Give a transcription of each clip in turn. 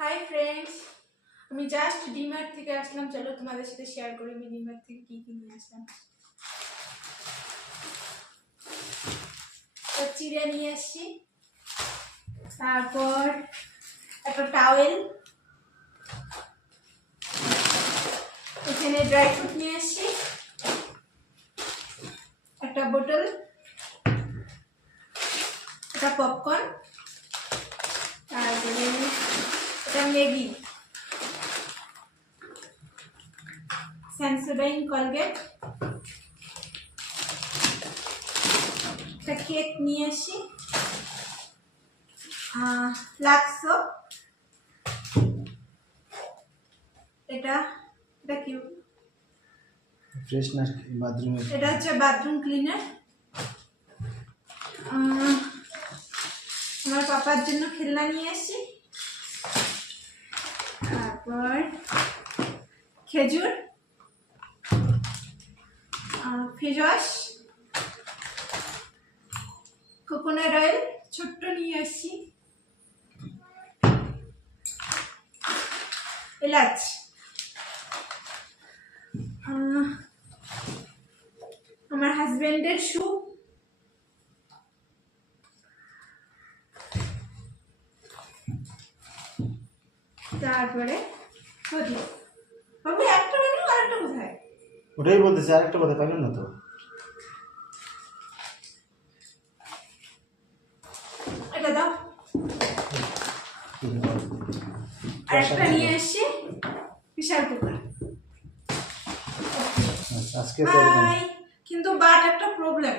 Hi friends, আমি just demat থেকে আসলাম। চলো তোমাদের সাথে শেয়ার করি আমি ডিমার্ট থেকে কি কি নিয়ে আসলাম। তো চিড়ে নিয়ে আসছি, তারপর একটা টাওয়েল, এখানে ড্রাই ফ্রুট নিয়ে আসছি, একটা বোতল, একটা পপকর্ন, তারপরে এটা ম্যাগি, সেন্সোডাইন কলগেট, একটা কেক নিয়ে আসি, লাক্সো, এটা এটা কি ফ্রেশনার বাথরুমের, এটা হচ্ছে বাথরুম ক্লিনার। আমার পাপার জন্য খেলনা নিয়ে আসি, তারপর খেজুর, ফেস ওয়াশ, কোকোনাট অয়েল ছোট্ট নিয়ে আসি, এলাচ, আমার হাজবেন্ডের শু, তারপরে বাবু একটা বানাও, আরেকটা কোথায়? ওটাই বলতেছি, আরেকটা কথা পাবেন না তো। এটা দাও। আরেকটা নিয়ে আসছি প্রেসার কুকার। আজকে বাই। কিন্তু বাট একটা প্রবলেম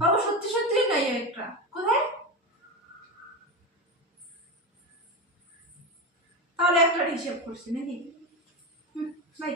বাবু, সত্যি সত্যি নাই একটা কোথায়? তাহলে একটা হিসেব করছি নাকি? বাই।